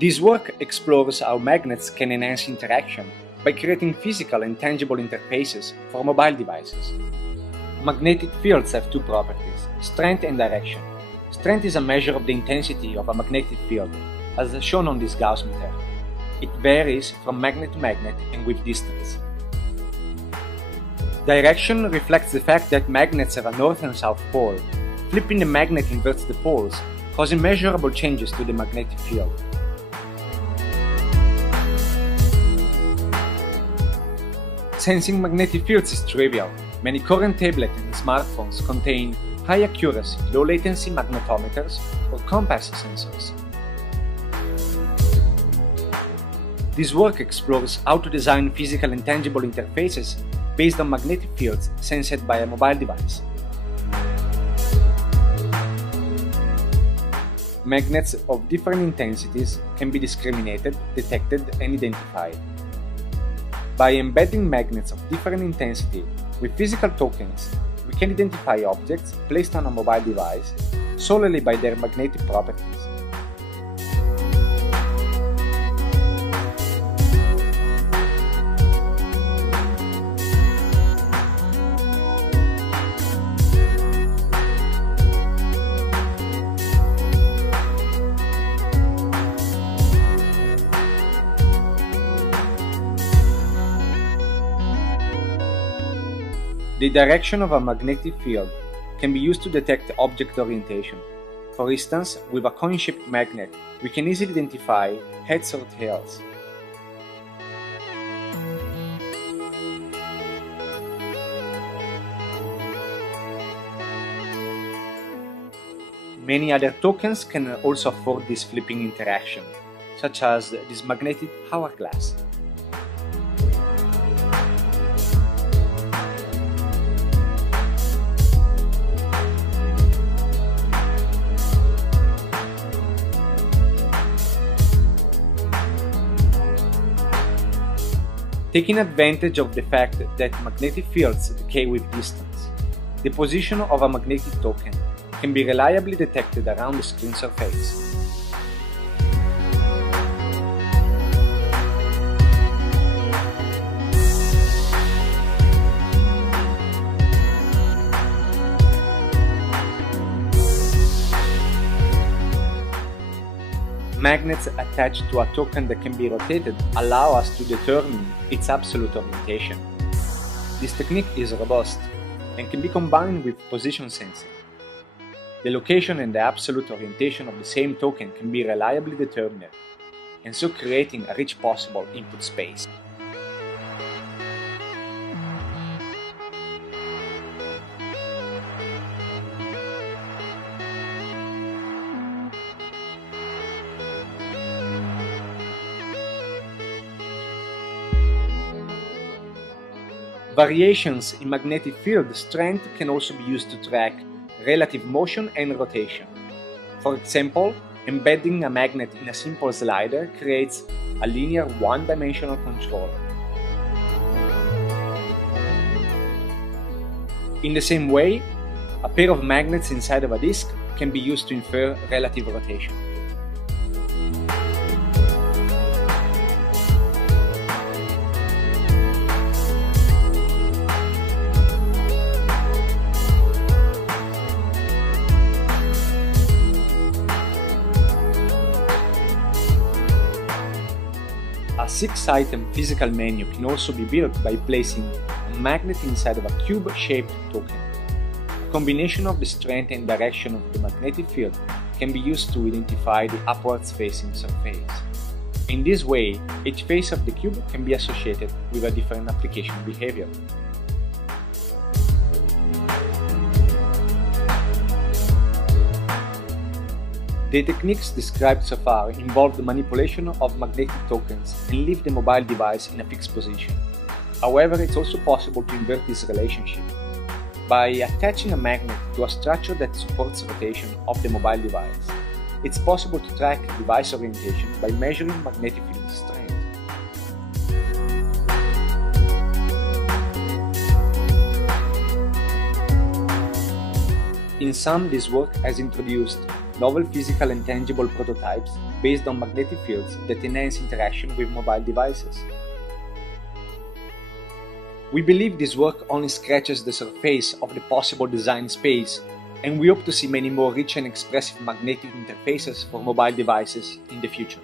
This work explores how magnets can enhance interaction by creating physical and tangible interfaces for mobile devices. Magnetic fields have two properties: strength and direction. Strength is a measure of the intensity of a magnetic field, as shown on this Gauss meter. It varies from magnet to magnet and with distance. Direction reflects the fact that magnets have a north and south pole. Flipping the magnet inverts the poles, causing measurable changes to the magnetic field. Sensing magnetic fields is trivial. Many current tablets and smartphones contain high accuracy, low latency magnetometers or compass sensors. This work explores how to design physical and tangible interfaces based on magnetic fields sensed by a mobile device. Magnets of different intensities can be discriminated, detected, and identified. By embedding magnets of different intensity with physical tokens, we can identify objects placed on a mobile device solely by their magnetic properties. The direction of a magnetic field can be used to detect object orientation. For instance, with a coin-shaped magnet, we can easily identify heads or tails. Many other tokens can also afford this flipping interaction, such as this magnetic hourglass. Taking advantage of the fact that magnetic fields decay with distance, the position of a magnetic token can be reliably detected around the screen surface. Magnets attached to a token that can be rotated allow us to determine its absolute orientation. This technique is robust and can be combined with position sensing. The location and the absolute orientation of the same token can be reliably determined, and so creating a rich possible input space. Variations in magnetic field strength can also be used to track relative motion and rotation. For example, embedding a magnet in a simple slider creates a linear one-dimensional control. In the same way, a pair of magnets inside of a disk can be used to infer relative rotation. A 6-item physical menu can also be built by placing a magnet inside of a cube-shaped token. A combination of the strength and direction of the magnetic field can be used to identify the upwards-facing surface. In this way, each face of the cube can be associated with a different application behavior. The techniques described so far involve the manipulation of magnetic tokens and leave the mobile device in a fixed position. However, it's also possible to invert this relationship. By attaching a magnet to a structure that supports rotation of the mobile device, it's possible to track device orientation by measuring magnetic field strength. In sum, this work has introduced novel physical and tangible prototypes based on magnetic fields that enhance interaction with mobile devices. We believe this work only scratches the surface of the possible design space, and we hope to see many more rich and expressive magnetic interfaces for mobile devices in the future.